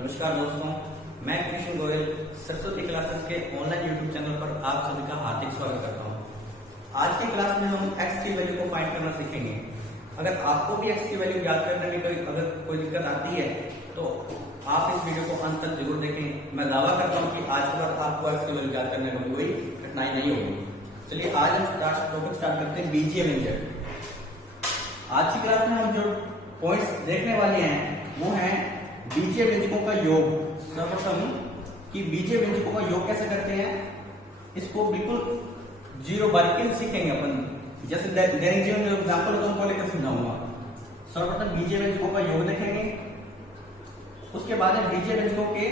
नमस्कार दोस्तों, मैं कृष्ण गोयल सरस्वती क्लासेस के ऑनलाइन यूट्यूब चैनल पर आप सभी का हार्दिक स्वागत करता हूं। आज की क्लास में हम x की वैल्यू को फाइंड करना सीखेंगे। अगर आपको भी x की वैल्यू याद करने में अगर कोई दिक्कत आती है तो आप इस वीडियो को अंत तक जरूर देखें। मैं दावा करता हूँ कि आज के बाद आपको x की वैल्यू याद करने में कोई कठिनाई नहीं होगी। चलिए आज हम टॉपिक स्टार्ट करते हैं बीजीय व्यंजक। आज की क्लास में हम जो पॉइंट्स देखने वाले हैं वो है बीजीय व्यंजकों का योग। सर्वप्रथम कि बीजीय व्यंजकों का योग कैसे करते हैं, इसको बिल्कुल जीरो बारीकी सीखेंगे अपन। जैसे दैनिक जीवन में एग्जांपल तो उनको लेकर समझाऊंगा। सर्वप्रथम बीजीय व्यंजकों का योग देखेंगे, उसके बाद में बीजीय व्यंजकों के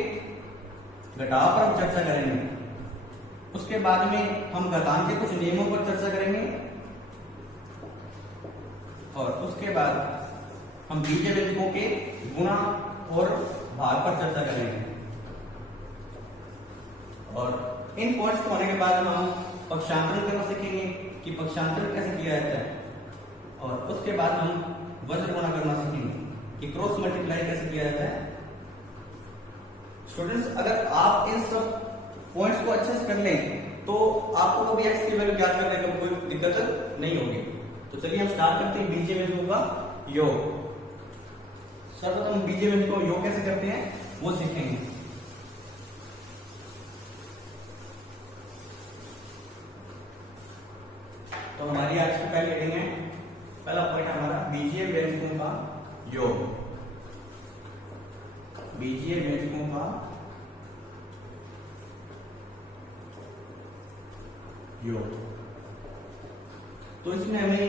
घटाव पर हम चर्चा करेंगे, उसके बाद में हम घातांक के कुछ नियमों पर चर्चा करेंगे और उसके बाद हम बीजीय व्यंजकों के गुणा और भाग पर चर्चा करेंगे। और इन पॉइंट्स को होने के बाद हम पक्षांतरण करना सीखेंगे कि पक्षांतरण कैसे किया जाता है, और उसके बाद हम वज्र गुणा करना सीखेंगे कि क्रॉस मल्टीप्लाई कैसे किया जाता है। स्टूडेंट्स, अगर आप इन सब पॉइंट्स को अच्छे से कर लें तो आपको कभी एक्स की वैल्यू याद करने में कोई दिक्कत नहीं होगी। तो चलिए हम स्टार्ट करते हैं बीजीय व्यंजकों का योग। सर्वप्रथम बीजीय व्यंजकों का योग कैसे करते हैं वो सीखेंगे। तो हमारी आज की पहली हेडिंग है, पहला पॉइंट हमारा बीजीय व्यंजकों का योग। बीजीय व्यंजकों का योग। तो इसमें हमें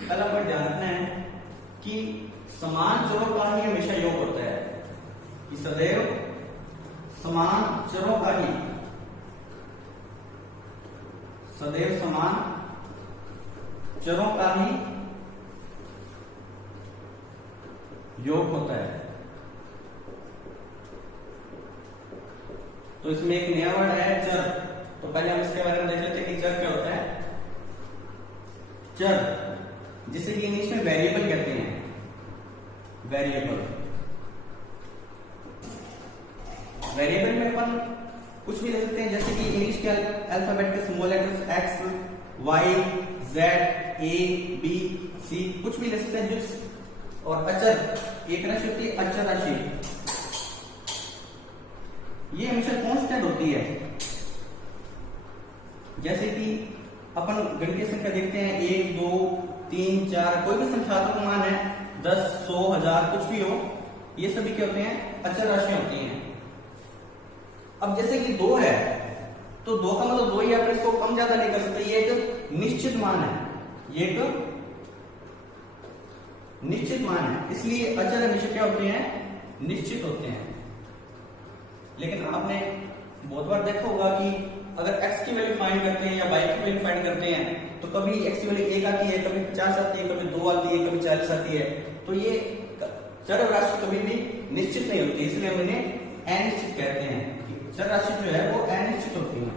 पहला पॉइंट ध्यान रखना है कि समान चरों का ही हमेशा योग होता है, कि सदैव समान चरों का ही, सदैव समान चरों का ही योग होता है। तो इसमें एक नया वर्ड है चर। तो पहले हम इसके बारे में देख लेते हैं कि चर क्या होता है। चर जिसे कि इंग्लिश में वेरिएबल कहते हैं, वेरिएबल। वेरिएबल में अपन कुछ भी ले सकते हैं, जैसे कि इंग्लिश के अल्फाबेट के small letters x, y, z, a, b, c कुछ भी ले सकते हैं। और अचर एक राशि होती है, अचर राशि ये हमेशा कांस्टेंट होती है। जैसे कि अपन गणितीय संख्या देखते हैं 1, 2, 3, 4 कोई भी संख्यात्मक मान है 10, 100, 1000 कुछ भी हो, ये सभी क्या होते हैं, अचर राशियां होती हैं। अब जैसे कि 2 है तो 2 का मतलब 2 ही, आप इसको कम ज्यादा नहीं कर सकते, ये एक निश्चित मान है, ये एक निश्चित मान है, इसलिए अचर हमेशा क्या होते हैं, निश्चित होते हैं। लेकिन आपने बहुत बार देखा होगा कि अगर x की वैल्यू फाइंड करते हैं या y की वैल्यू फाइंड करते हैं तो कभी x की वैल्यू 1 आती है, कभी 50 आती है, कभी 2 आती है, कभी 40 आती है। तो ये चर राशि कभी भी निश्चित नहीं होती, इसलिए हम इन्हें अनिश्चित कहते हैं। चर राशि जो है वो अनिश्चित होती है।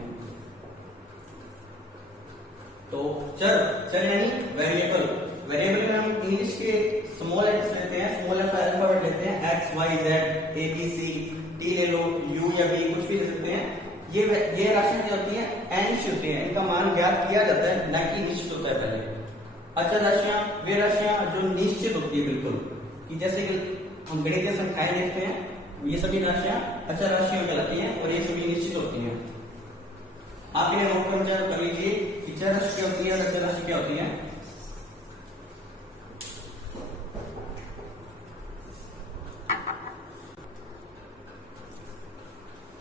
तो चर यानी वेरिएबल। वेरिएबल में हम इंग्लिश के स्मॉल लेटर्स लेते हैं, स्मॉल अल्फाबेट लेते हैं, x, y, z, a, b, C, T ले लो, यू या बी कुछ भी ले सकते हैं। ये राशियां जो होती हैं अनिश्चित होती हैं, इनका मान ज्ञात किया जाता है, ना कि निश्चित होता है पहले। अचर राशियां वे राशियां जो निश्चित होती है बिल्कुल, कि जैसे कि हम गणितीय संख्याएं देखते हैं, ये सभी राशियां अचर राशियां कहलाती हैं और ये सभी निश्चित होती हैं। आप इन्हें नोट कर लीजिए कि चर राशि क्या होती है और अचर राशि क्या होती है।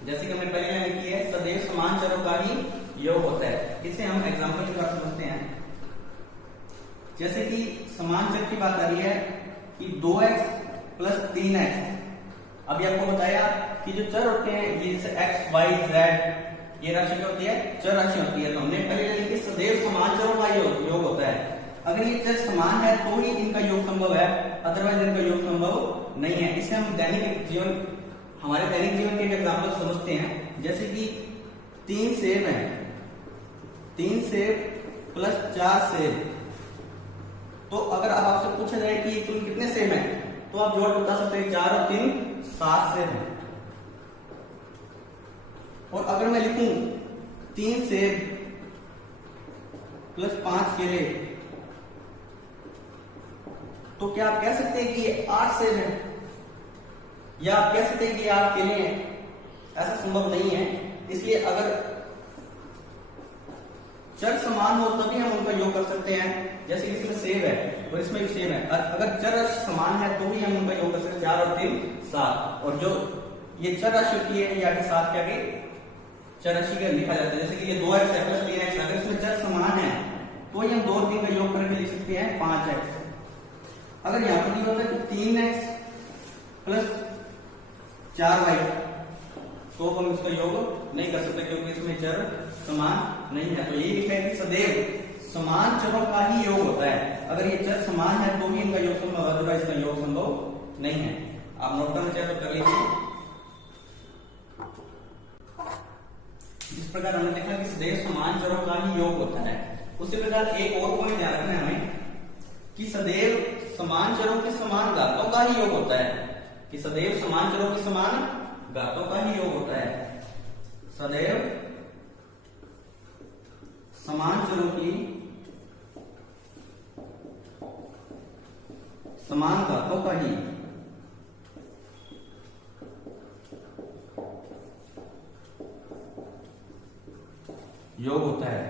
जैसे कि हमने पहले लाइन की है, सदैव समान चरों का ही योग होता है। इसे हम एग्जांपल के द्वारा समझते हैं। जैसे कि समान चर की बात आ रही है कि 2x प्लस 3x। अभी आपको बताया कि जो चर होते हैं ये जैसे x, y, z ये राशि क्या होती है, चर राशि होती है। तो हमने पहले लाइन की सदैव समान चरों का योग होता है। अगर ये चर समान है तो ही इनका योग संभव है, अदरवाइज इनका योग संभव नहीं है। इसे हम दैनिक जीवन, हमारे दैनिक जीवन के एक एग्जाम्पल समझते हैं। जैसे कि 3 सेब हैं, 3 सेब प्लस 4 सेब। तो अगर अब आपसे पूछा जाए कि तुम कितने सेब हैं, तो आप जोड़ बता सकते हैं 4 और 3 7 सेब हैं। और अगर मैं लिखूं 3 सेब प्लस 5 केले, तो क्या आप कह सकते हैं कि ये 8 सेब है, या आप कह सकते हैं कि 8 केले हैं? ऐसा संभव नहीं है। इसलिए अगर चर समान हो तभी हम उनका योग कर सकते हैं। जैसे कि इसमें सेब है और इसमें भी सेब है, अगर चर राशि समान है तो ही हम उनका योग कर सकते हैं। 4 और 3 7, और जो ये चर राशि होती है या के साथ क्या चर राशि का लिखा जाता है। जैसे कि ये 2x है प्लस 3x, अगर इसमें चर समान है तो ही हम 2 और 3 का योग करके लिख सकते हैं 5x। अगर यहां पर नहीं होता कि 3x प्लस 4y, तो हम इसका योग नहीं कर सकते क्योंकि इसमें चर समान नहीं है। तो यही लिखा है कि सदैव समान चरों का ही योग होता है। अगर ये चर समान है तो भी इनका योग संभव है, अथवा इसका योग संभव नहीं है। आप नोट करना चाहे तो कर लीजिए। इस प्रकार हमने देखा कि सदैव समान चरों का ही योग होता है। उसी प्रकार एक और पॉइंट ध्यान रखना है हमें कि सदैव समान चरों के समान घातों का ही योग होता है, कि सदैव समान चरों के समान घातों का ही योग होता है। सदैव समान चरों की समान घातों का ही योग होता है।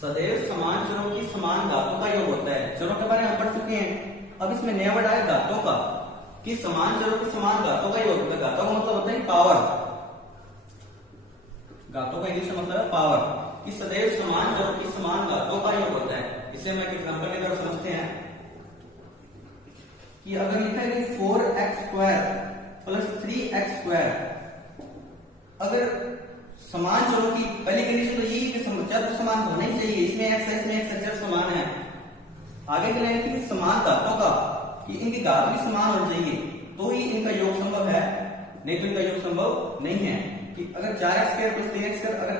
सदैव समान चरों की समान घातों का योग होता है। चरों के बारे में हम पढ़ चुके हैं। अब इसमें नया वर्ड आया घातों का, कि समान चरों की समान घातों का योग होता है। घातों का मतलब होता है पावर, घातों का इंग्लिश में मतलब है पावर, कि सदैव समान चरों की समान घातों का योग होता है। इसे मैं एक एग्जांपल लेकर समझते हैं कि अगर लिखा है कि 4x² प्लस 3x², अगर समान चरों की पहली कंडीशन तो यही कि चर तो समान होना ही चाहिए। इसमें x है, इसमें x है, चर समान है। आगे के लिए कि समान घातों का, कि इनकी घात भी समान होनी चाहिए तो ही इनका योग संभव है, नहीं तो इनका योग संभव नहीं है। कि अगर 4x² प्लस 3x², अगर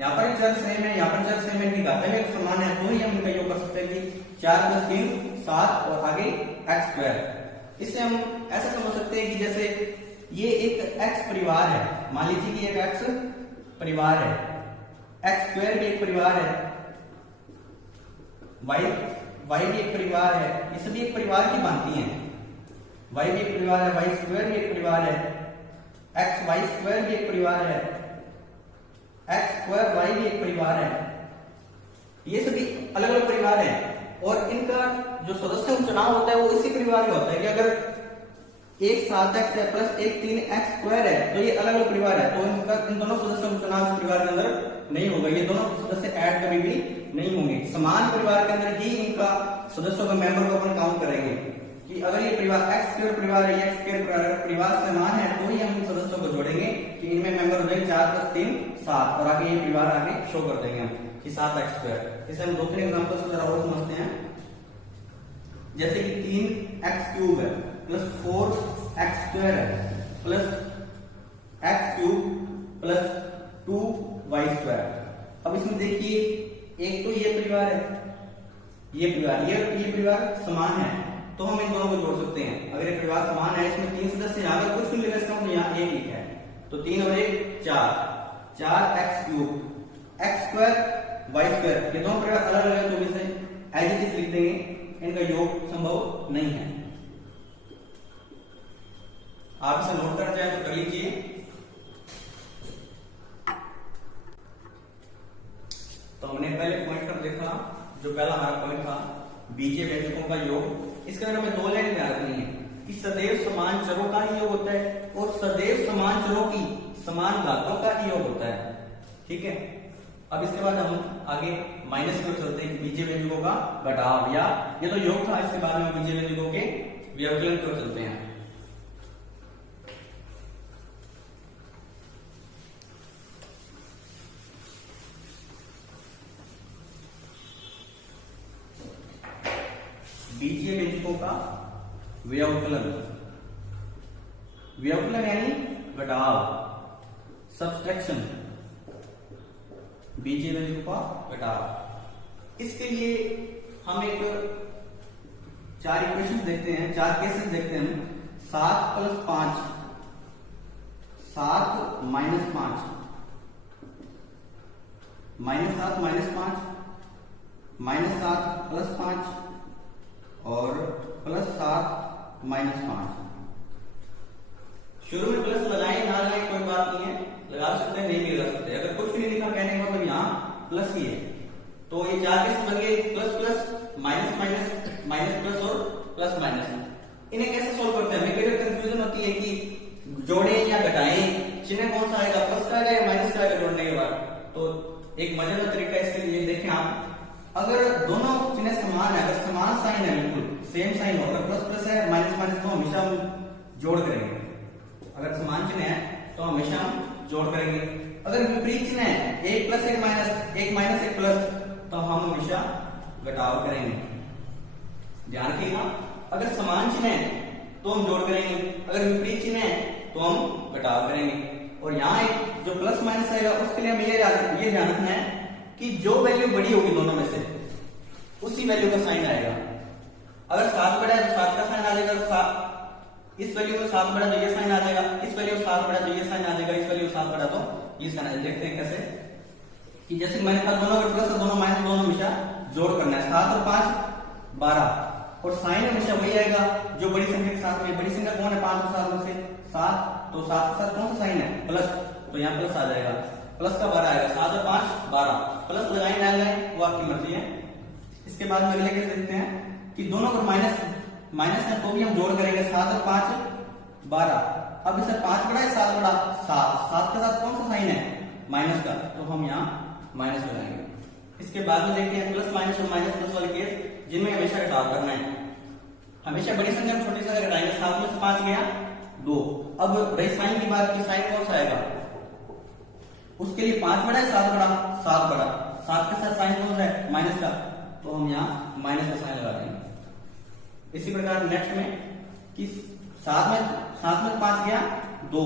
यहाँ पर चर सेम है, यहाँ पर चर सेम है, इनकी घातें भी समान है, तो ही हम इनका योग कर सकते हैं कि 4 प्लस 3 7 और आगे x²। इससे हम ऐसा समझ सकते हैं कि जैसे ये एक x परिवार है, मान लीजिए कि एक x परिवार है, x² भी एक परिवार है, y भी एक परिवार है, ये सभी एक परिवार की भांति हैं। y भी एक परिवार है, y² भी एक परिवार है, xy² भी एक परिवार है, x²y भी एक परिवार है। ये सभी अलग अलग परिवार हैं और इनका जो सदस्यों का चुनाव होता है वो इसी परिवार में होता है। कि अगर एक 7x है प्लस एक 3x² है तो ये अलग अलग परिवार है, तो इनका इन दोनों सदस्यों का चुनाव इस परिवार के अंदर नहीं होगा। ये दोनों सदस्य ऐड कभी भी नहीं होंगे। समान परिवार के अंदर ही इनका सदस्यों का मेंबर को अपन काउंट करेंगे। कि अगर ये परिवार x² परिवार है, x² परिवार समान है तो ही हम इन सदस्यों को जोड़ेंगे कि इनमें मेंबर हो जाएंगे 4 प्लस 3 7, और आगे ये परिवार आगे शो कर देंगे हम कि 7x²। इसे हम 2-3 एग्जांपल से जरा और समझते हैं। जैसे कि 3x³ है प्लस 4x² है प्लस x³ प्लस 2y²। अब इसमें देखिए एक तो ये परिवार है, ये परिवार समान है तो हम इन दोनों को जोड़ सकते हैं। अगर ये परिवार समान है, इसमें 3 सदस्य हैं, अगर कुछ भी लेना इसका मतलब यहाँ 1 लिखा है तो 3 और 1 4x³ x² y², ये दोनों परिवार अलग अलग है तो इसे एज इट इज लिख देंगे, इनका योग संभव नहीं है। आप इसे नोट करना चाहें तो कर लीजिए। तो हमने पहले पॉइंट पर देखा, जो पहला हमारा पॉइंट था बीजीय व्यंजकों का योग। इसके अंदर हमें 2 लाइन ध्यान रखनी है कि सदैव समान चरों का ही योग होता है और सदैव समान चरों की समान घातों का ही योग होता है। ठीक है, अब इसके बाद हम आगे माइनस की ओर चलते हैं, बीजीय व्यंजकों का घटाव, या ये तो योग था, इसके बाद में बीजीय व्यंजकों के व्यवकलन की ओर चलते हैं। बीजीय व्यंजकों का व्यवकलन, व्यवकलन यानी घटाव, सब्सट्रैक्शन, बीजीय व्यंजकों का घटाव। इसके लिए हम एक 4 इक्वेशन देखते हैं, 4 केसेस देखते हैं हम। 7 प्लस 5, 7 माइनस 5, -7 माइनस 5, -7 प्लस 5 और +7 माइनस 5। शुरू में प्लस लगाए ना लगाए कोई बात नहीं है, लगा सकते हैं, नहीं भी लगा सकते। अगर कुछ भी नहीं लिखा कहने का मतलब यहाँ प्लस ही है, तो ये 4 किस बन गए, plus plus minus minus minus plus और प्लस माइनस। इन्हें कैसे सोल्व करते हैं? हमें कई बार कंफ्यूजन होती है कि जोड़ें या घटाएं, चिन्ह कौन सा आएगा, प्लस का आएगा या माइनस का आएगा जोड़ने के बाद। तो एक मजेदार तरीका इसके लिए देखें आप, अगर दोनों चिन्ह समान है, अगर समान साइन है, बिल्कुल सेम साइन हो, अगर प्लस प्लस है माइनस माइनस, तो हमेशा हम जोड़ करेंगे। अगर समान चिन्ह है तो हमेशा हम जोड़ करेंगे। अगर विपरीत चिन्ह है, 1 प्लस 1 माइनस, 1 माइनस 1 प्लस, तो हम हमेशा घटाव करेंगे। ध्यान रखिएगा, अगर समान चिन्ह है तो हम जोड़ करेंगे, अगर विपरीत चिन्ह है तो हम घटाव करेंगे। और यहाँ एक जो प्लस माइनस आएगा उसके लिए हमें ये ध्यान रखना है कि जो वैल्यू बड़ी होगी दोनों में से उसी वैल्यू का साइन आएगा। अगर 7 बड़ा है तो 7 का साइन आ जाएगा, इस वैल्यू में 7 बड़ा तो ये साइन आ जाएगा, इस वैल्यू में 7 बड़ा तो ये साइन आ जाएगा, इस वैल्यू में 7 बड़ा तो ये साइन आ जाएगा। देखते हैं कैसे, कि जैसे मैंने कहा दोनों अगर प्लस और दोनों माइनस, दोनों हमेशा जोड़ करना है। 7 और 5 12, और साइन हमेशा वही आएगा जो बड़ी संख्या के साथ में। बड़ी संख्या कौन है, 5 और 7 में से 7, तो 7 के साथ कौन सा साइन है, प्लस, तो यहाँ प्लस आ जाएगा, प्लस का 12 आएगा। 7 और 5 12, प्लस लगाए ना लगाए वो आपकी मर्जी है। इसके बाद में अगले कैसे देखते हैं कि दोनों को माइनस है तो भी हम जोड़ करेंगे। 7 और 5 12, अब इसे 5 बड़ा है 7 बड़ा, 7 के साथ कौन सा साइन है, माइनस का, तो हम यहाँ माइनस लगाएंगे। इसके बाद में देखते हैं प्लस माइनस और माइनस प्लस वाले केस जिनमें हमेशा घटाव करना है। हमेशा बड़ी संख्या में छोटी संख्या घटाएंगे। 7 में से 5 गया 2। अब रही साइन की बात की, साइन कौन सा आएगा, उसके लिए 5 बड़ा है 7 बड़ा, 7 बड़ा, 7 के साथ साइन कौन सा है, माइनस का, तो हम यहाँ माइनस का साइन लगा देंगे। इसी प्रकार नेक्स्ट में कि 7 में 5 गया 2,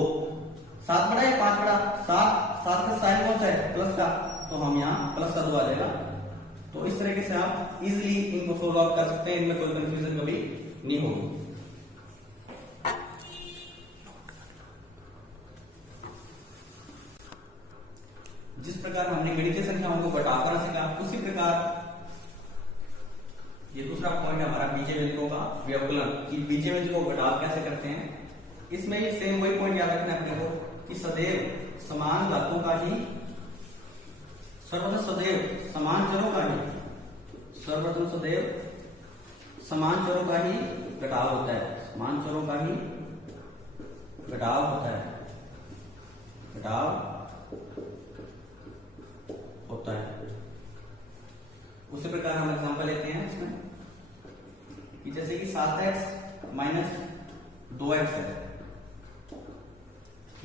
7 बड़ा है 5 बड़ा, 7 का साइन कौन सा है, प्लस का, तो हम यहाँ प्लस का 2 आ जाएगा। तो इस तरीके से आप इजीली इनको सोल्व आउट कर सकते हैं, इनमें कोई कंफ्यूजन कभी नहीं होगी। जिस प्रकार हमने गणितीय संख्याओं को घटाकर सीखा, उसी प्रकार ये दूसरा पॉइंट हमारा बीजीय व्यंजकों का व्यवकलन, कि बीजीय व्यंजकों को घटाव कैसे करते हैं। इसमें ये सेम वही पॉइंट याद रखना है अपने को कि सदैव समान धातुओं का ही, सर्वथा सदैव समान चरों का ही, सर्वप्रथम सदैव समान चरों का ही घटाव होता है, समान चरों का ही घटाव होता है, घटाव होता है। उसी प्रकार हम एग्जांपल लेते हैं इसमें कि जैसे कि 7x माइनस 2x है,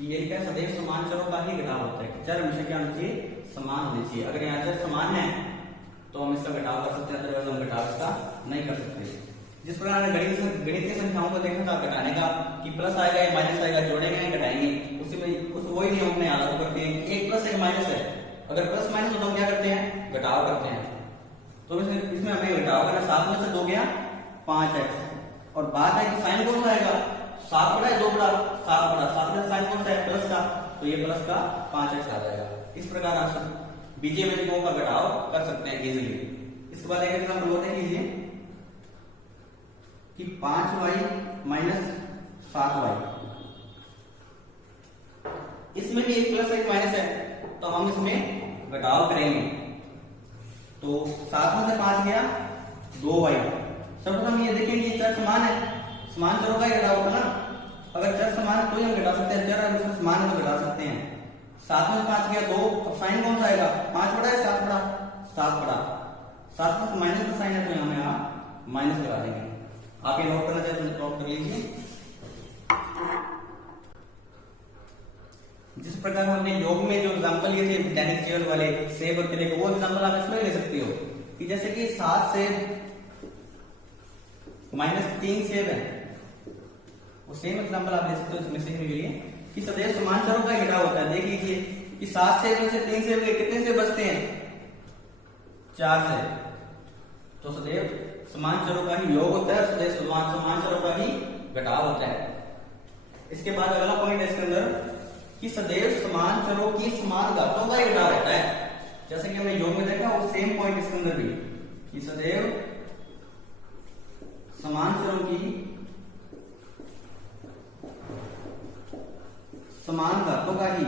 ये क्या सदैव समान चरों का ही घटाव होता है। चर हमेशा क्या होना चाहिए, समान होनी चाहिए। अगर यहाँ चर समान है तो हम इसका घटाव कर सकते हैं, अदरवाइज हम घटाव इसका नहीं कर सकते। जिस प्रकार हमने गणितीय संख्याओं को देखा था घटाने का, कि प्लस आएगा या माइनस आएगा, जोड़ेंगे या घटाएंगे, उसी में उस वही नियम अपने लागू करते हैं। 1 प्लस 1 माइनस है, अगर प्लस माइनस हो तो हम क्या करते हैं, घटाव करते हैं। तो इसमें हमें घटाव करना, 7 में से 2 गया 5x, और बात है कि साइन कौन सा आएगा, 7 बड़ा है 2 बड़ा, 7 बड़ा, 7 का साइन कौन सा है, प्लस का, तो ये प्लस का 5x आ जाएगा। इस प्रकार आप बीजीय व्यंजकों का घटाव कर सकते हैं इजीली। इसके बाद एक एग्जांपल और देख लीजिए कि 5y माइनस 7y, इसमें भी 1 प्लस 1 माइनस है, तो हम इसमें घटाव करेंगे। तो 7 में से 5 गया 2y। सर्वप्रथम ये देखेंगे ये चर समान है, समान चरों का ही घटाव होगा ना। अगर चर समान है तो ही हम घटा सकते हैं, चर अगर समान है तो घटा सकते हैं। 7 में 5 गया 2, अब साइन कौन सा आएगा, 5 बड़ा है 7 बड़ा, 7 बड़ा, 7 में माइनस का साइन है तो हमें यहाँ माइनस लगा देंगे। आप ये नोट करना चाहते हैं तो नोट कर लीजिए। जिस प्रकार हमने योग में जो एग्जांपल लिए थे दैनिक जीवन वाले सेब और केले को, वो एग्जांपल आप इसमें ले सकते हो कि जैसे कि 7 सेब माइनस 3 सेब है, वो सेम एग्जांपल आप ले सकते हो इसमें सीखने के लिए कि सदैव समान चरों का घटाव होता है। देख लीजिए कि 7 सेब में से 3 सेब के कितने सेब बचते हैं, 4 सेब। तो सदैव समान चरों का ही योग होता है, सदैव समान चरों का ही घटाव होता है। इसके बाद अगला पॉइंट है इसके अंदर कि सदैव समान चरों की समान घातों का ही घटाव रहता है। जैसे कि हमने योग में देखा वो सेम पॉइंट इसके अंदर भी कि सदैव समान चरों की समान घातों का ही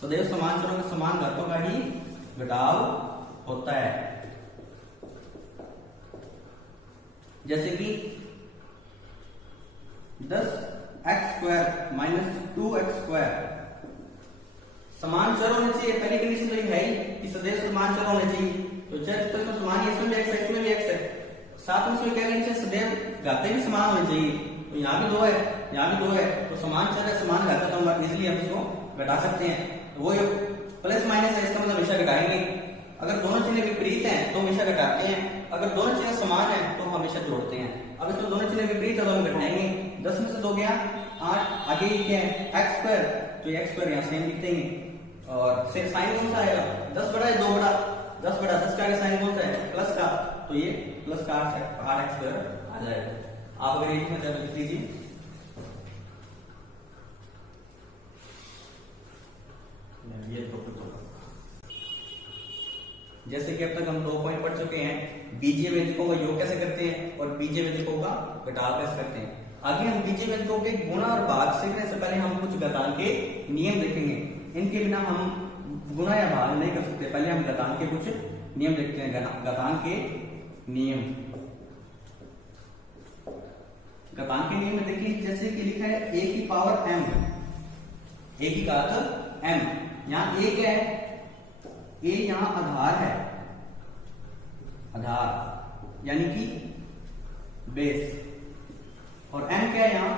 सदैव समान चरों के समान घातों का ही घटाव होता है। जैसे कि 10x² माइनस 2x² समान चर होने चाहिए। पहली कंडीशन तो ये है ही कि सदैव समान चर होने चाहिए। तो जब तो इसमें समान है, इसमें भी x है, इसमें भी x है। साथ में इसमें क्या कंडीशन, सदैव घातें भी समान होनी चाहिए। तो यहाँ भी 2 है, यहाँ भी 2 है, तो समान चर है, समान घातें, तो हम इजिली हम इसको घटा सकते हैं। तो वो प्लस माइनस है, इसका मतलब हमेशा घटाएंगे। अगर दोनों चीजें विपरीत हैं तो हमेशा घटाते हैं, अगर दोनों चीजें समान हैं तो हमेशा जोड़ते हैं। अब इसमें दोनों चीजें विपरीत है तो हम घटाएंगे। 10 में से 2 गया 8, आगे ये क्या है x², तो ये x² यहाँ सेम लिखेंगे। और फिर साइन कौन सा आएगा, 10 बड़ा है 2 बड़ा, 10 बड़ा, 10 का आगे साइन कौन सा है, प्लस का, तो ये प्लस का 8x² आ जाएगा। आप अगर ये लिखना चाहते लिख लीजिए। जैसे कि अब तक हम 2 पॉइंट पढ़ चुके हैं, बीजीय व्यंजकों का योग कैसे करते हैं और बीजीय व्यंजकों का घटाव कैसे करते हैं। आगे हम बीजीय व्यंजकों के गुणा और भाग सीखने से पहले हम कुछ घटान के नियम देखेंगे। इनके बिना हम गुणा या भाग नहीं कर सकते। पहले हम घटान के कुछ नियम देखते हैं। घटान के नियम, घटान के नियम में देखिए जैसे कि लिखा है a की पावर m, a की घात m। यहाँ a क्या है, a यहां आधार है, आधार यानी कि बेस, और m क्या है यहां,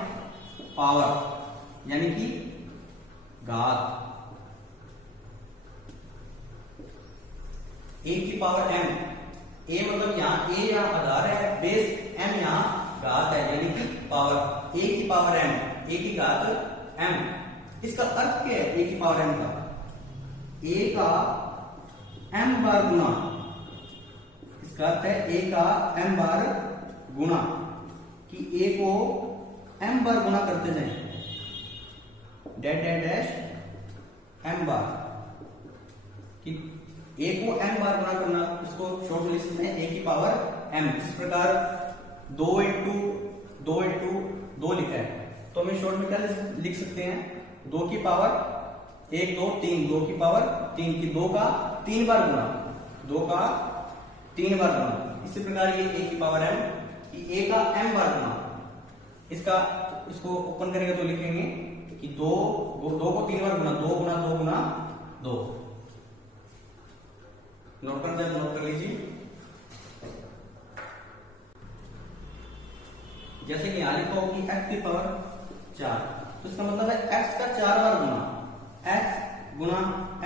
पावर यानी कि घात। a की पावर m, a मतलब यहां a यहां आधार है, बेस m यहां घात है यानी कि पावर। a की पावर m, a की घात m। इसका अर्थ क्या है a की पावर m का, a का m बार गुना, इसका अर्थ है a का m बार गुना, कि a को m बार गुना करते जाएं, डैश डैश डैश m बार, कि a को m बार गुना करना, इसको शॉर्ट में लिख सकते हैं a की पावर m। इस प्रकार 2 इंटू 2 लिखा है, तो हम शॉर्ट में क्या लिख सकते हैं, 2 की पावर 1 2 3, 2 की पावर 3, की 2 का 3 बार गुना, 2 का 3 बार गुना। इसी प्रकार ये a की पावर m, कि a का m बार गुना, इसको ओपन करेंगे तो लिखेंगे कि 2 को 3 बार गुना, 2 गुना 2 गुना 2। नोट कर जाए, नोट कर लीजिए। जैसे कि यहां लिखा हो कि x की पावर 4, तो इसका मतलब है x का 4 बार गुना, x गुना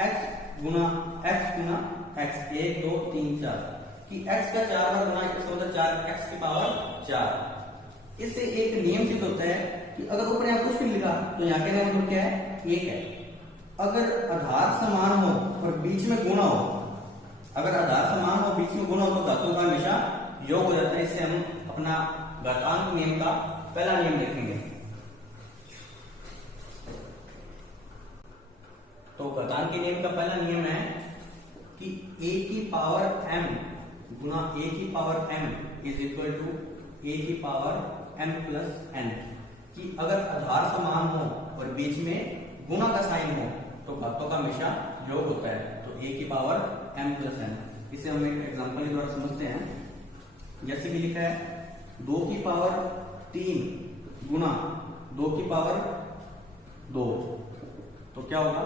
x गुना x गुना x, 1 2 3 4, कि x का 4 बार गुना, इसका मतलब 4x की पावर 4। इससे एक नियम सिद्ध होता है कि अगर ऊपर यहाँ कुछ भी लिखा तो यहाँ के मतलब क्या है, 1 है। अगर आधार समान हो और बीच में गुणा हो, अगर आधार समान हो बीच में गुणा हो तो धातुओं का हमेशा योग हो जाता है। इससे हम अपना घातांक नियम का पहला नियम देखेंगे। तो घातांक के नियम का पहला नियम है कि a की पावर m गुना a की power m is equal to a की पावर m प्लस n, कि अगर आधार समान हो और बीच में गुणा का साइन हो तो घातों का हमेशा योग होता है। तो a की पावर m प्लस n, इसे हम एक एग्जांपल के द्वारा समझते हैं। जैसे कि लिखा है 2 की पावर 3 गुना 2 की पावर 2, तो क्या होगा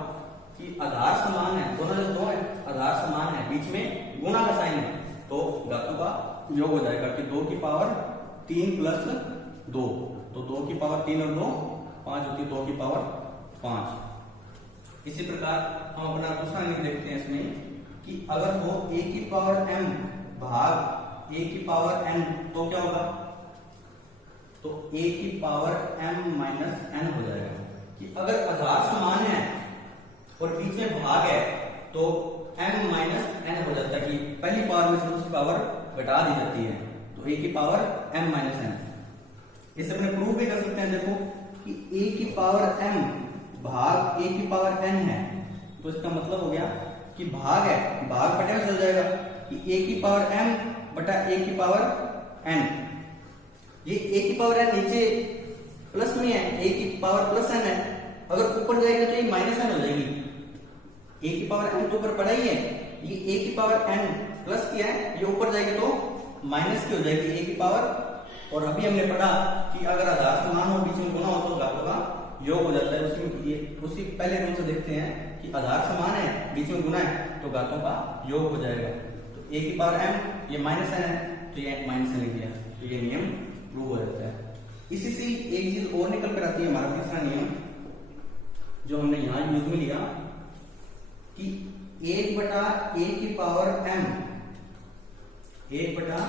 कि आधार समान है, दोनों जब 2 है, आधार समान है, बीच में गुणा का साइन है, तो धातु का योग हो जाएगा कि 2 की पावर 3 प्लस 2, तो 2 की पावर 3 और 2 5 होती है, 2 की पावर 5। इसी प्रकार हम अपना दूसरा नियम देखते हैं इसमें कि अगर हो a की पावर m भाग a की पावर n, तो क्या होगा, तो a की पावर m माइनस n हो जाएगा। कि अगर आधार समान है और बीच में भाग है तो m माइनस n हो जाता है, कि पहली पावर में से दूसरी पावर घटा दी जाती है, तो a की पावर m माइनस n। इसे अपने प्रूव भी कर सकते हैं, देखो कि a की पावर m भाग a की पावर n है, तो इसका मतलब हो गया कि भाग है, भाग बटे में चल जाएगा कि a की पावर m बटा a की पावर n। ये a की पावर n नीचे प्लस में है, a की पावर प्लस n है, अगर ऊपर जाएगा तो ये माइनस n हो जाएगी। a की पावर n तो ऊपर पड़ा ही है, ये a की पावर n प्लस किया है, ये ऊपर जाएगी तो माइनस की हो जाएगी a की पावर। और अभी हमने पढ़ा कि अगर आधार समान हो, बीच में गुना हो, तो घातों का योग हो जाता है। उसी पहले रूल से देखते हैं कि आधार समान है, बीच में गुना है, तो घातों का योग हो जाएगा। तो a की पावर m, ये माइनस n है, तो ये माइनस n लिख दिया, तो ये नियम प्रूव हो जाता है। इसी से एक चीज और निकल कर आती है, हमारा तीसरा नियम जो हमने यहाँ यूज में लिया कि 1 बटा a की पावर m, 1 बटा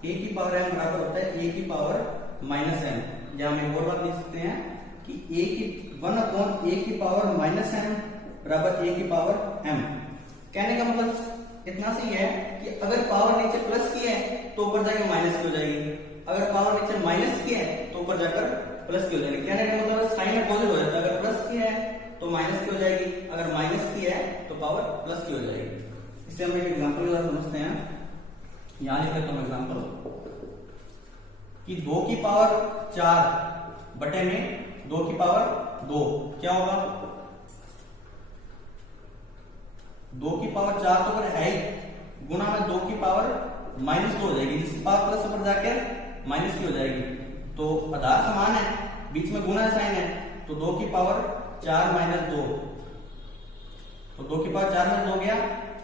a की पावर m बराबर होता है a की पावर माइनस m। या हम एक और बात लिख सकते हैं कि 1 अपॉन a की पावर माइनस m बराबर a की पावर m। कहने का मतलब इतना सी है कि अगर पावर नीचे प्लस की है तो ऊपर जाकर माइनस की हो जाएगी, अगर पावर नीचे माइनस की है तो ऊपर जाकर प्लस की हो जाएगी। कहने का मतलब साइन अपोजिट हो जाता है, अगर प्लस की है तो माइनस की हो जाएगी, अगर माइनस की है तो पावर प्लस की हो जाएगी। इससे हम एक एग्जांपल के साथ समझते हैं। यहां लिख लेता हूं एग्जांपल कि 2 की पावर 4 बटे में 2 की पावर 2 क्या होगा, 2 की पावर 4 तो है ही, गुना में 2 की पावर माइनस 2 हो जाएगी, जिसकी पावर प्लस ऊपर जाकर माइनस की हो जाएगी। तो आधार समान है, बीच में गुना साइन है, तो 2 की पावर 4 माइनस 2, तो 2 की पावर 4 माइनस 2 गया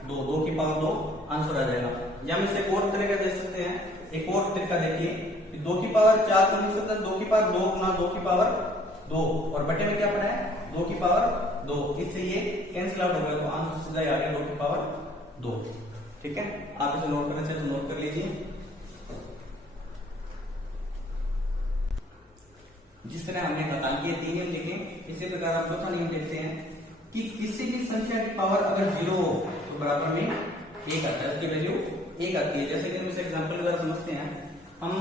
2, 2 की पावर 2 आंसर आ जाएगा। या हम इसे एक और तरीका दे सकते हैं, एक और तरीका देखिए कि 2 की पावर 4 को लिख सकते हैं 2 की पावर 2 गुना 2 की पावर 2, और बटे में क्या पड़ा है 2 की पावर 2, इससे ये कैंसिल आउट हो गया, तो आंसर सीधा ही आ गया 2 की पावर 2। ठीक है, आप इसे नोट करना चाहे तो नोट कर लीजिए। जिस तरह हमने घातांकीय 3 नियम देखे, इसी प्रकार आप चौथा नियम देखते हैं कि किसी भी संख्या की पावर अगर 0 हो तो बराबर में 1 आता है, उसकी वैल्यू 1 आती है। जैसे कि हम इस एग्जांपल के द्वारा समझते हैं, हम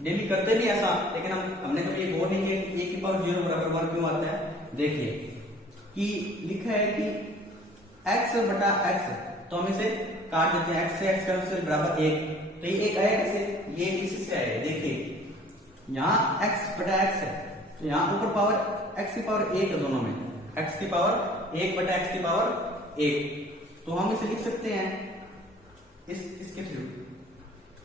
डेली करते भी ऐसा, लेकिन हमने कभी ये गौर नहीं किया कि 1 की पावर 0 बराबर 1 क्यों आता है। देखिए कि लिखा है कि x बटा x, तो हम इसे काट देते हैं, x से x कैंसिल बराबर 1, तो ये 1 आया कैसे, ये इसी से आया। देखिए यहाँ x बटा x है, तो यहाँ ऊपर पावर x की पावर 1 है, दोनों में x की पावर 1 बटा x की पावर 1, तो हम इसे लिख सकते हैं इसके थ्रू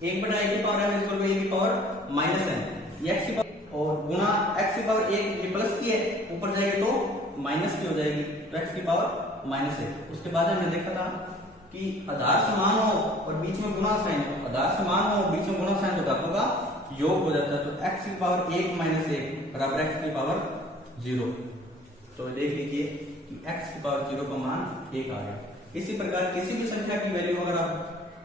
1 बटा a की power m equal to a की पावर माइनस n, ये x की पावर और गुना x की पावर 1, ये प्लस की है, ऊपर जाएगी तो माइनस की हो जाएगी, तो x की पावर माइनस है। उसके बाद हमने देखा था कि आधार समान हो और बीच में गुणा साइन हो, आधार समान हो बीच में गुणा साइन तो घातों का योग हो जाता है, तो x की पावर 1 माइनस 1 बराबर x की पावर 0। तो देख लीजिए कि x की पावर 0 का मान 1 आ गया। इसी प्रकार किसी भी संख्या की वैल्यू अगर आप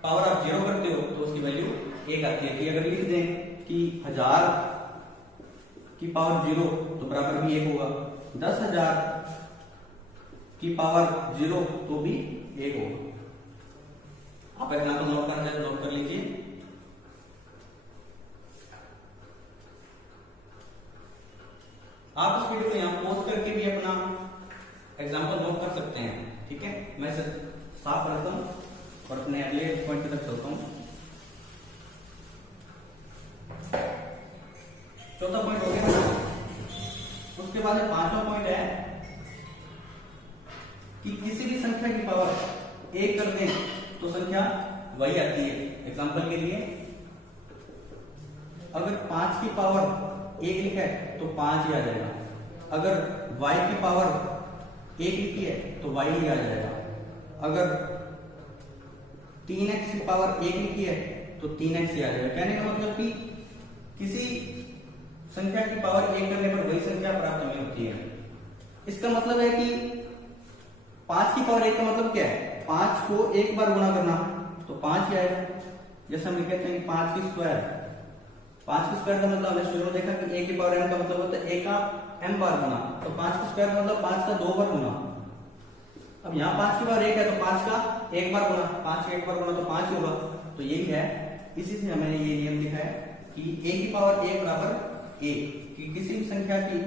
पावर आप 0 करते हो तो उसकी वैल्यू 1 आती है। कि अगर लिख दें कि 1000 की पावर 0 तो बराबर भी 1 होगा, 10,000 की पावर 0 तो भी 1 होगा। आप एग्जाम्पल नोट करना है, नोट कर लीजिए। आप इस वीडियो को यहाँ पॉज करके भी अपना एग्जाम्पल नोट कर सकते हैं। ठीक है, मैं इसे साफ रखता हूँ और अपने अगले पॉइंट तक चलता हूँ। चौथा पॉइंट हो गया, उसके बाद 5वां पॉइंट है कि किसी भी संख्या की पावर 1 कर दें तो संख्या वही आती है। एग्जाम्पल के लिए अगर 5 की पावर 1 लिखा है तो 5 ही आ जाएगा, अगर y की पावर 1 लिखी है तो y ही आ जाएगा, अगर 3x की पावर 1 लिखी है तो 3x ही आ जाएगा। कहने का मतलब कि किसी संख्या की पावर 1 करने पर वही संख्या प्राप्त नहीं होती है। इसका मतलब है कि 5 की पावर 1 का मतलब क्या है, 5 को एक बार गुणा करना तो 5 ही आएगा। जैसे हम कहते हैं 5 की स्क्वायर, 5 की स्क्वायर का मतलब हमने शुरू में देखा कि a की पावर m का मतलब होता है a का m बार गुना, तो 5 की स्क्वायर का मतलब 5 का 2 बार गुना। अब यहाँ 5 की पावर 1 है तो 5 का एक बार गुना, 5 का एक बार गुना तो 5 होगा। तो यही है, इसी से हमें ये नियम दिखा है कि a की पावर 1 बराबर a, कि किसी भी संख्या की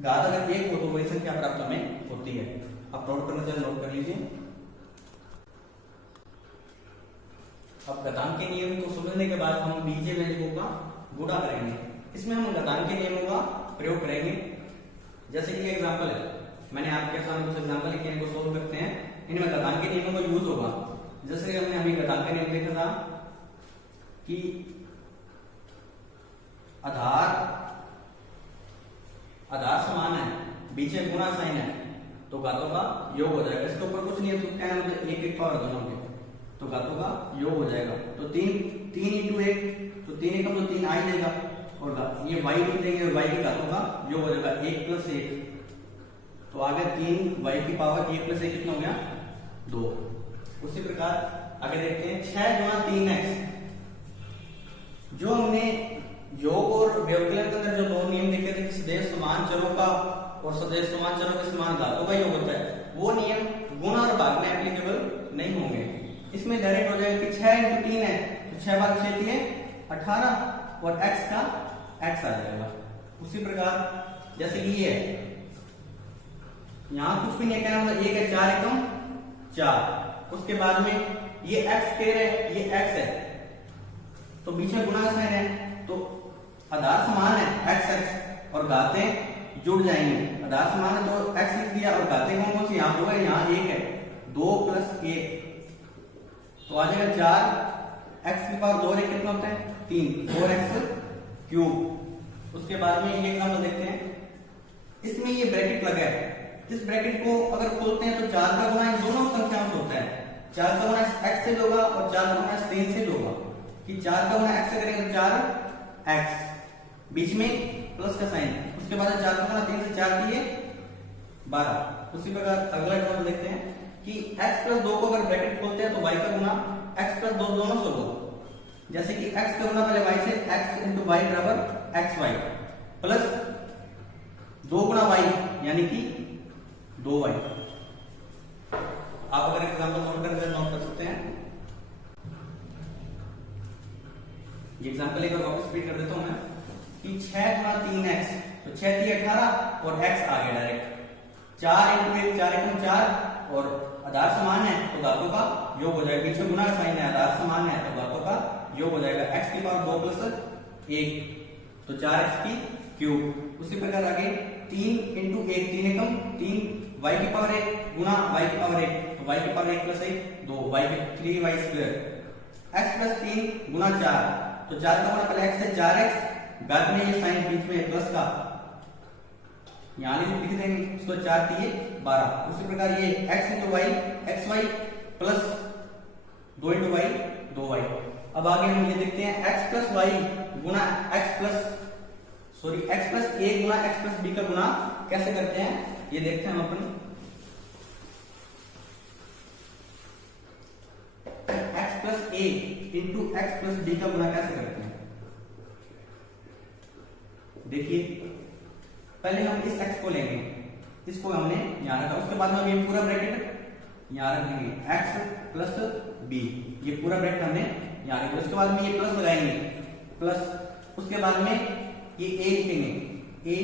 घात अगर 1 हो तो वही संख्या प्राप्त हमें होती है। आप नोट करना चाहे नोट कर लीजिए। अब घातांक के नियम को समझने के बाद हम बीजीय व्यंजकों का गुणा करेंगे। इसमें हम घातांक के नियमों का प्रयोग करेंगे। जैसे कि एग्जांपल है, मैंने आपके सामने कुछ एग्जांपल लिखे हैं, इनको सोल्व करते हैं, इनमें घातांक के नियमों का यूज होगा। जैसे हमने अभी घातांक का नियम देखा था कि आधार समान है, बीच में गुणा साइन है, तो घातों का योग हो जाएगा। इसके ऊपर कुछ नहीं है, तो क्या है, मतलब एक एक पावर दोनों के, तो घातों का योग हो जाएगा। तो 3 इंटू 1, तो 3 एकम तो 3 आ ही जाएगा, और ये y लिख देंगे और y की घातों का योग हो जाएगा 1 प्लस 1, तो आगे 3 y की पावर 1 प्लस 1 कितना हो गया 2। उसी प्रकार आगे देखते हैं 6 गुणा 3x। जो हमने योग और व्यवकलन के अंदर जो दो नियम देखे थे कि सदैव समान चरों का और सदैव समान चरों के समान घातों का योग होता है, वो नियम गुणा और भाग में एप्लीकेबल नहीं होंगे। इसमें डायरेक्ट हो जाएगा कि 6 इंटू 3 है तो 6 भाग 6 दिए 18 और x का x आ जाएगा। उसी प्रकार जैसे कि ये है, यहां कुछ भी नहीं कहना, मतलब 1 है 4 एकम 4, उसके बाद में ये x कह रहे हैं, ये x है, तो बीच में गुणा का साइन है, तो आधार समान है x x और घातें जुड़ जाएंगे। आधार समान है तो x लिख दिया और घातें कौन कौन सी यहां होगा, यहाँ 1 है, 2 प्लस 1 तो आ जाएगा 4, x की पावर 2 है कितना होता है 3, 4x क्यूब। उसके बाद में ये एग्जांपल देखते हैं, इसमें ये ब्रैकेट लगा है, इस ब्रैकेट को अगर खोलते हैं तो 4 का गुणा इन दोनों संख्याओं से होता है। 4 का गुणा x से होगा और 4 का गुणा 3 से होगा, कि 4 का गुणा x से करेंगे तो 4x, बीच में प्लस का साइन, उसके बाद 4 का गुणा 3 से 4 दिए 12। उसी प्रकार अगला एग्जांपल देखते हैं कि x प्लस 2 को अगर ब्रैकेट खोलते हैं तो y का गुणा x प्लस 2 दोनों से होगा। जैसे कि x का गुणा पहले y से, x इंटू वाई बराबर xy प्लस 2 गुणा y यानी कि 2y। आप अगर एग्जांपल नोट कर सकते हैं, ये एग्जांपल एक बार वापस रिपीट कर देता हूं मैं कि 6 गुणा 3x, तो 6 3 18 और x आ गया डायरेक्ट, 4 इंटू 1 4 एकम 4 और आधार समान है तो घातों का योग हो जाएगा, पीछे गुणा का साइन है, आधार समान है तो घातों का योग हो जाएगा, x की पावर 2 प्लस 1 तो 4x की क्यूब। उसी प्रकार आगे 3 इंटू 1 3 एकम 3, y की पावर 1 गुणा y की पावर 1 तो y की पावर 1 प्लस 1 2, y की 3y स्क्वायर, x प्लस 3 गुणा 4 तो 4 का गुणा पहले x है 4x, घात में ये साइन बीच में प्लस का, यहां लिख देंगे इसको 4 दिए 12। उसी प्रकार ये x into y xy plus 2 into y 2y। अब आगे हम ये देखते हैं x प्लस y गुणा x प्लस a गुणा x प्लस b का गुणा कैसे करते हैं, ये देखते हैं हम अपन। x plus a into x plus b का गुणा कैसे करते हैं, देखिए पहले हम इस x को लेंगे, इसको हमने यहां रखा, उसके बाद में ये पूरा ब्रैकेट यहां रख देंगे x प्लस b, ये पूरा ब्रैकेट हमने यहां रखा, उसके बाद में ये प्लस लगाएंगे प्लस, उसके बाद में ये a लिखेंगे a,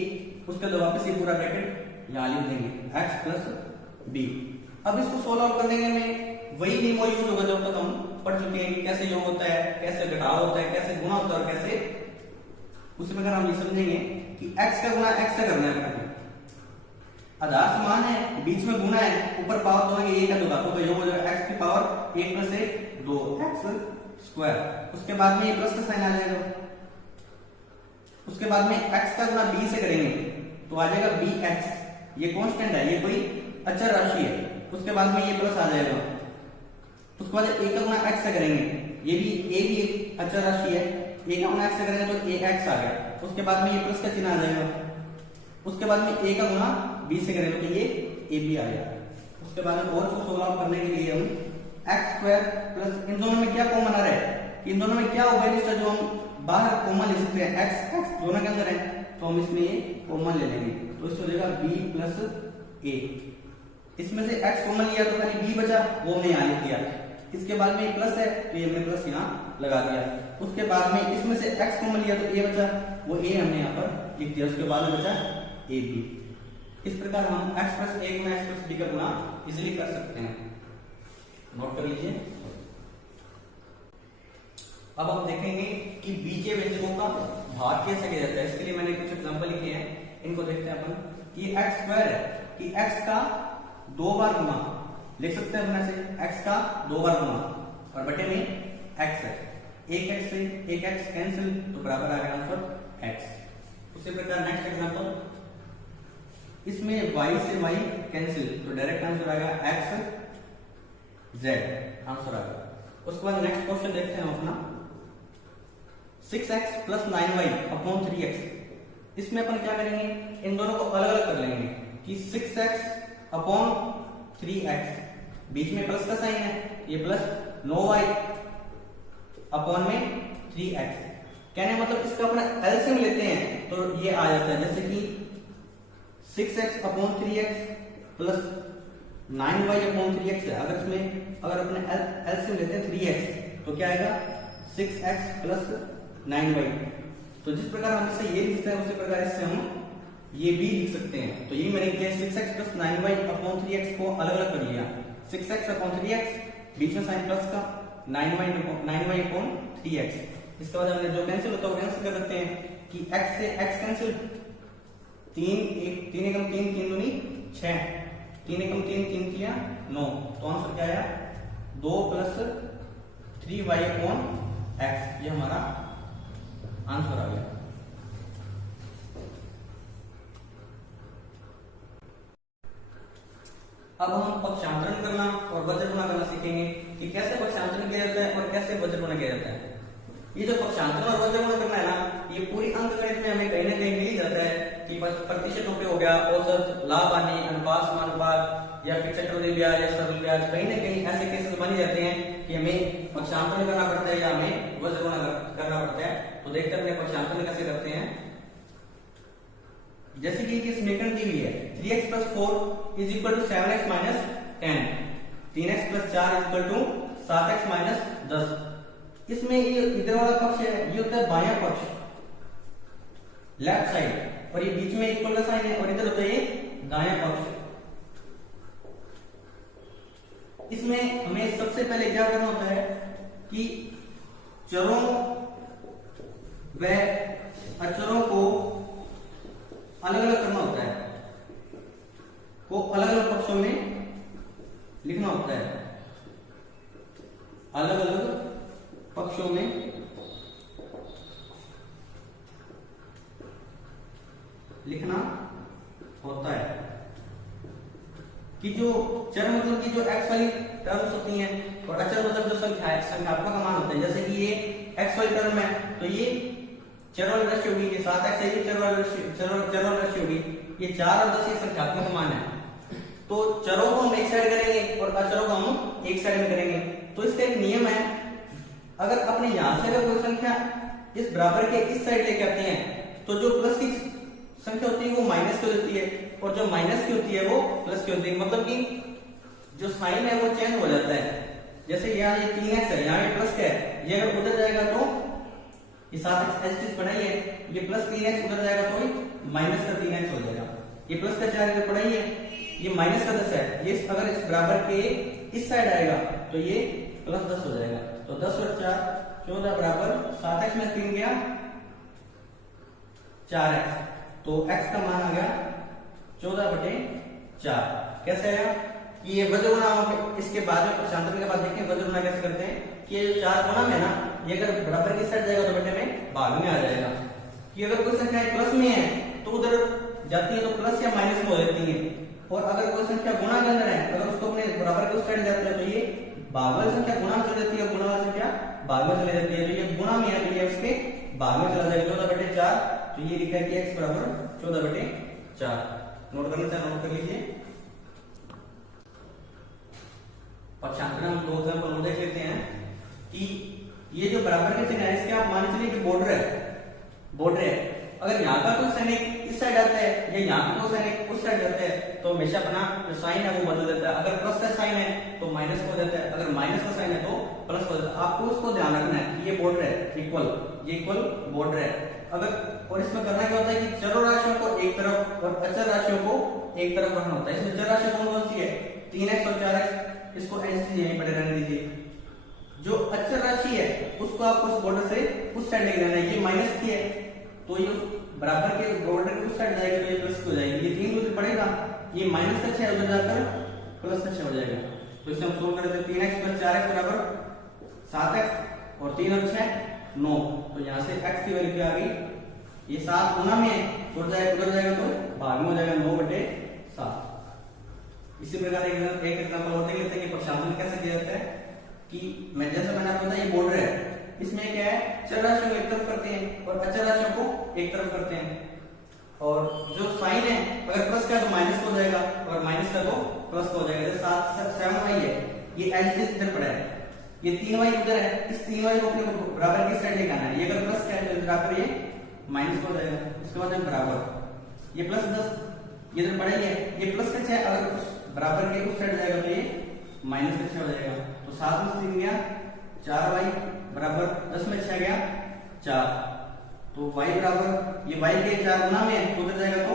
उसके बाद वापस ये पूरा ब्रैकेट यहां लिख देंगे x प्लस b। अब इसको सोल्व आउट करने में वही नियम यूज होगा जो तक हम पढ़ चुके हैं कि कैसे योग होता है, कैसे घटाव होता है, कैसे गुणा होता है और कैसे, उसी प्रकार हम ये समझेंगे कि x का गुणा x से करना है, आधार समान है, बीच में गुणा है, ऊपर पावर दोगे 1 है तो घातों का योग हो जाएगा, x की पावर 1 प्लस 1 2 x स्क्वायर। उसके बाद में ये प्लस का साइन आ जाएगा, उसके बाद में x का गुणा b से करेंगे तो आ जाएगा bx, ये कांस्टेंट है, ये कोई अचर राशि है, उसके बाद में ये प्लस आ जाएगा, उसके बाद a का गुणा x से करेंगे, ये भी a भी एक अचर राशि है, a का गुणा x से करेंगे तो ax आ गया, उसके बाद में ये प्लस का चिन्ह आ जाएगा, उसके बाद में a का गुणा b से करेंगे तो ये ab आ गया। उसके बाद में और सोल्व आउट करने के लिए हम x स्क्वायर प्लस इन दोनों में क्या कॉमन आ रहा है, इन दोनों में क्या होगा, जो हम बाहर कॉमन ले सकते हैं, x दोनों के अंदर है तो हम इसमें ये कॉमन ले लेंगे, तो इसको हो जाएगा b प्लस a, इसमें से x कॉमन लिया तो खाली b बचा, वो हमने यहाँ लिख दिया। इसके बाद में प्लस है तो ये हमने प्लस यहाँ लगा दिया। उसके बाद में इसमें से x कॉमन लिया तो a बचा, वो a हमने यहाँ पर लिख दिया। उसके बाद में बचा ab। इस प्रकार हम x प्लस a में x प्लस b का गुणा इजिली कर सकते हैं। नोट कर लीजिए। अब हम देखेंगे कि बीजीय व्यंजकों का भाग कैसे किया जाता है। इसके लिए मैंने कुछ एग्जांपल लिखे हैं, इनको देखते हैं अपन। कि x स्क्वायर है कि x का 2 बार गुणा लिख सकते हैं अपने से, x का 2 बार गुणा और बटे में x है। एक x से एक x कैंसिल तो बराबर आ गया आंसर x। उसी प्रकार नेक्स्ट एग्जांपल, इसमें y से y कैंसिल तो डायरेक्ट आंसर आएगा x z आंसर आ गया। उसके बाद नेक्स्ट क्वेश्चन देखते हैं अपना 6x plus 9y upon 3x। इसमें अपन क्या करेंगे, इन दोनों को अलग अलग कर लेंगे कि 6x अपॉन 3x, बीच में प्लस का साइन है, ये प्लस 9y अपॉन में 3x। कहने मतलब इसका अपना एलसीएम लेते हैं तो ये आ जाता है, जैसे कि 6x upon 3x plus 9y upon 3x है। अगर इसमें अगर अपने एलसीएम लेते हैं 3x तो क्या आएगा 6x प्लस 9y। तो जिस प्रकार हम इसे ये लिखते हैं उसी प्रकार इससे हम ये भी लिख सकते हैं। तो ये मैंने किया 6x plus 9y upon 3x को अलग अलग कर लिया। 6x अपॉन 3x बीच में साइन प्लस का, 9y अपॉन 3x। इसके बाद हमने जो कैंसिल होता है वो कैंसिल कर देते हैं कि x से x कैंसिल, 3 एकम 3 3 दूनी 6, 3 एकम 3 3 किया 9। तो आंसर क्या आया 2 प्लस 3y अपॉन x, ये हमारा आंसर आ गया। अब हम पक्षांतरण करना और वज्र गुणा करना सीखेंगे कि कैसे पक्षांतरण किया जाता है और कैसे वज्र गुणा किया जाता है। ये जो पक्षांतरण और वज्र गुणा करना है ना, ये पूरी अंकगणित में हमें कहीं ना कहीं मिल जाता है कि प्रतिशतों पे हो गया, औसत, लाभ हानि, अनुपात समानुपात या फिर चक्रवृद्धि ब्याज या सरल ब्याज, कहीं ना कहीं ऐसे केसेस बन जाते हैं कि हमें पक्षांतरण करना पड़ता है या हमें वज्र गुणा करना पड़ता है। तो देखते हैं अपने पक्षांतरण कैसे करते हैं। जैसे कि एक समीकरण दी हुई है 3x plus 4 is equal to 7x minus 10, 3x plus 4 is equal to 7x minus 10। इसमें ये इधर वाला पक्ष है, ये होता है बायां पक्ष, लेफ्ट साइड, और ये बीच में इक्वल का साइन है और इधर होता है ये दायां पक्ष। इसमें हमें सबसे पहले क्या करना होता है कि चरों व अचरों को अलग अलग करना होता है, को अलग अलग पक्षों में लिखना होता है, अलग अलग पक्षों में लिखना होता है कि जो चर मतलब कि जो x वाली टर्म्स होती हैं और अचर मतलब जो संख्यात्मक मान होते हैं। जैसे कि ये x वाली टर्म है तो ये चर वाली राशि होगी, ये 7x है, ये चर वाली राशि होगी, ये 4 और 10 ये संख्यात्मक मान है। तो चरों को हम एक साइड करेंगे और अचरों को हम एक साइड में करेंगे। तो इसका एक नियम है, अगर अपने यहां से अगर कोई संख्या इस बराबर के इस साइड लेके आते हैं तो जो प्लस की संख्या होती है वो माइनस की होती है और जो माइनस की होती है वो प्लस की होती है। मतलब कि जो साइन है वो चेंज हो जाता है। जैसे यहाँ ये 3x है, यहाँ ये प्लस क्या है, ये अगर उधर जाएगा तो ये 7x एच पढ़ाई है, ये प्लस 3x उधर जाएगा तो माइनस का 3x हो जाएगा। ये प्लस का 4 इधर पढ़ाई है, ये माइनस का 10 है, ये अगर इस बराबर के इस साइड आएगा तो ये प्लस 10 हो जाएगा। तो 10 और 4 14 बराबर 7x में 3 गया 4x, तो x का मान आ गया 14/4। कैसे आया कि ये वज्र गुणा, इसके बाद में पक्षांतरण के बाद देखें वज्र गुणा कैसे करते हैं कि ये जो 4 गुणा में ना, ये अगर बराबर की साइड जाएगा तो बटे में भाग में आ जाएगा। कि अगर कोई संख्या प्लस में है तो उधर जाती है तो प्लस या माइनस में हो जाती है, और अगर कोई संख्या गुणा के अंदर है अगर उसको अपने बराबर के उस साइड जाता है तो ये भाग वाली संख्या गुणा में चली जाती है, गुणा वाली संख्या भाग में चली जाती है। तो ये गुणा में है तो ये उसके भाग में चला जाएगा 14/4। तो ये लिखा है कि x बराबर 14/4। नोट करना चाहे नोट कर लीजिए। पक्षांतरण हम 2 एग्जांपल और देख लेते हैं कि ये जो बराबर के चिन्ह है इसके आप मान चलिए कि बॉर्डर है, अगर यहाँ का कोई सैनिक इस साइड आता है या यहाँ का कोई सैनिक उस साइड जाता है तो हमेशा अपना जो साइन है वो बदल देता है। अगर प्लस का साइन है तो माइनस हो जाता है, अगर माइनस का साइन है तो प्लस हो जाता है। आपको उसको ध्यान रखना है कि ये बॉर्डर है इक्वल, ये इक्वल बॉर्डर है। अगर और इसमें करना क्या होता है कि चरों राशियों को एक तरफ और अचर राशियों को एक तरफ रखना होता है। इसमें चर राशि कौन कौन सी है? 3x और 4x, इसको एच यहीं पड़े रहने दीजिए। जो अचर राशि है उसको आपको उस बॉर्डर से उस साइड लेके जाना है। ये माइनस की है तो ये बराबर के बॉर्डर के उस साइड जाएगा तो ये प्लस की हो जाएगी। ये 3 उधर पड़ेगा, ये माइनस का 6 उधर जाकर प्लस का 6 हो जाएगा। तो इसे हम सोल्व करते हैं 3x + 4x बराबर 7x और 3 और 6 9। तो यहाँ से x की वैल्यू क्या आ गई? ये 7 गुना में उधर जाएगा तो भाग में हो जाएगा 9/7। इसी प्रकार एक एग्जांपल और देख लेते हैं कि पक्षांतर कैसे किया जाता है। कि मैं जैसे मैंने आपको बताया ये बॉर्डर है, इसमें क्या है चर राशियों को एक तरफ करते हैं और अचर राशियों को एक तरफ करते हैं। और जो साइन है अगर प्लस का तो माइनस हो जाएगा और माइनस का तो प्लस हो जाएगा। जैसे 7y है, ये एच इधर पड़ा है, ये 3y उधर है, इस 3y को अपने बराबर की साइड लेके आना है। ये अगर प्लस का है तो इधर आकर ये माइनस हो जाएगा। उसके बाद बराबर ये प्लस 10 ये इधर पड़ा ही है, ये प्लस का 6 अगर बराबर के उस साइड जाएगा तो ये माइनस का 6 हो जाएगा। तो 7 में 3 गया 4y बराबर 10 में 6 गया 4। तो y बराबर ये y के 4 गुना में तो उधर जाएगा तो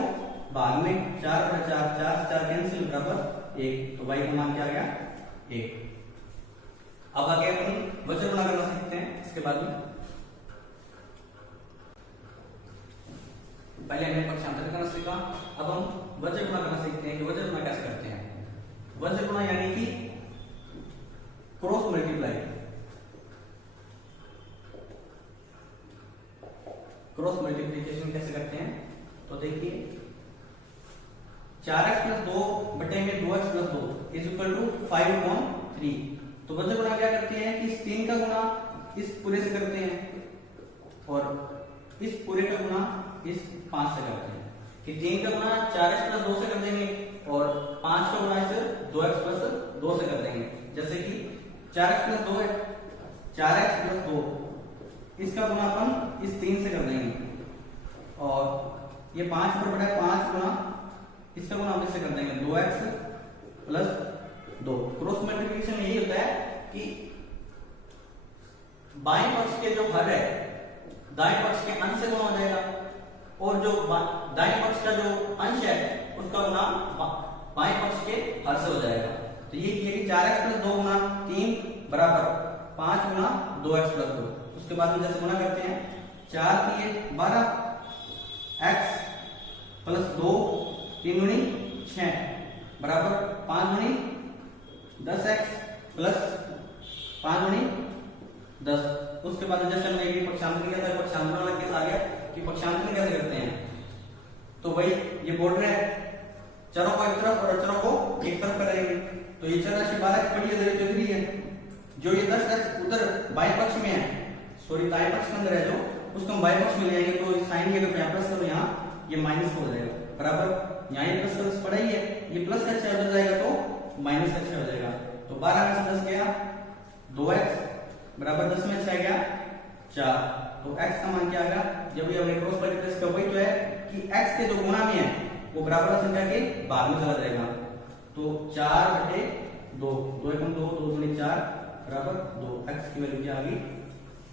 भाग में 4/4 4 कैंसिल बराबर 1। तो y का मान क्या आ गया 1। अब आगे अपन वज्र गुणा करना सीखते हैं। इसके बाद में पहले हमने पक्षांतर करना सीखा, अब हम वज्र गुणा करना सीखते हैं कि वज्र गुणा कैसे करते हैं। वज्र गुणा यानी कि क्रॉस मल्टीप्लाई। क्रॉस मल्टीप्लिकेशन कैसे करते हैं तो देखिए 4x + 2 बटे में 2x + 2 = 5/3। तो वज्र गुणा क्या करते हैं कि इस 3 का गुणा इस पूरे से करते हैं और इस पूरे का गुणा इस 5 से करते हैं। कि 3 का गुणा 4x + 2 से कर देंगे और 5 का गुणा इसे 2x + 2 से कर देंगे। जैसे कि 4x + 2 है, 4x + 2 इसका गुणा अपन इस 3 से कर देंगे और ये 5 पर बड़ा है 5 गुणा इसका गुणा हम इससे कर देंगे 2x + 2। क्रॉस मल्टीप्लिकेशन यही होता है कि बाएं पक्ष के जो हर है दाएं पक्ष के अंश से गुणा हो जाएगा और जो दाएं पक्ष का जो अंश है उसका गुणा बाएं पक्ष के हर से हो जाएगा। तो ये कि 4x + 2 गुणा 3 बराबर 5 गुणा 2x + 2। उसके बाद में जैसे गुणा करते हैं 4 × 12 x + 2 3 × 6 बराबर 5 × 10x + 5 × 10। उसके बाद जैसे हमने एक पक्षांतर किया था, पक्षांतर वाला केस आ गया कि पक्षांतर कैसे करते हैं। तो वही ये बॉर्डर है, चरों को एक तरफ और अचरों को एक तरफ करेंगे। तो ये चर राशि 12x पड़ी है इधर ही है, जो ये 10x उधर बाएं पक्ष में है, सॉरी दाएं पक्ष के अंदर है जो, उसको हम बाएं पक्ष में ले जाएंगे। तो साइन ये अगर प्लस करो यहाँ ये माइनस हो जाएगा बराबर यहाँ ये प्लस पड़ा ही है, ये प्लस का 6 उधर जाएगा तो माइनस का 6 हो जाएगा। तो 12 में से 10 गया 2x बराबर 10 में 6 गया 4। तो x का मान क्या आ गया जब ये हमने क्रॉस मल्टीप्लाई किया वही तो है कि x के जो गुणा में है वो बराबर संख्या के भाग में चला जाएगा। तो 4/2 2 × 2 2 × 4 बराबर 2। x की वैल्यू क्या आ गई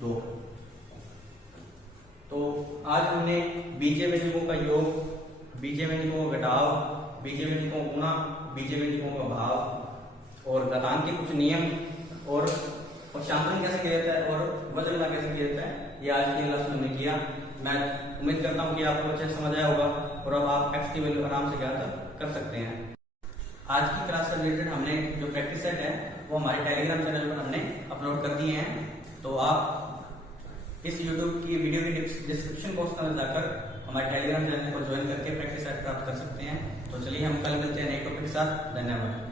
2। तो आज हमने बीजीय व्यंजकों का योग, बीजीय व्यंजकों का घटाव, बीजीय व्यंजकों का गुणा, बीजीय व्यंजकों का भाव और घातांक के कुछ नियम और पक्षांतरण कैसे किया जाता है और वज्र गुणा कैसे किया जाता है ये आज की क्लास में हमने किया। मैं उम्मीद करता हूँ कि आपको अच्छे से समझ आया होगा और अब आप x की वैल्यू आराम से ज्ञात कर सकते हैं। आज की क्लास से रिलेटेड हमने जो प्रैक्टिस सेट है वो हमारे टेलीग्राम चैनल पर हमने अपलोड कर दिए हैं। तो आप इस YouTube की वीडियो की डिस्क्रिप्शन बॉक्स में जाकर हमारे टेलीग्राम चैनल को ज्वाइन करके प्रैक्टिस सेट प्राप्त कर सकते हैं। तो चलिए हम कल मिलते हैं नए टॉपिक के साथ। धन्यवाद।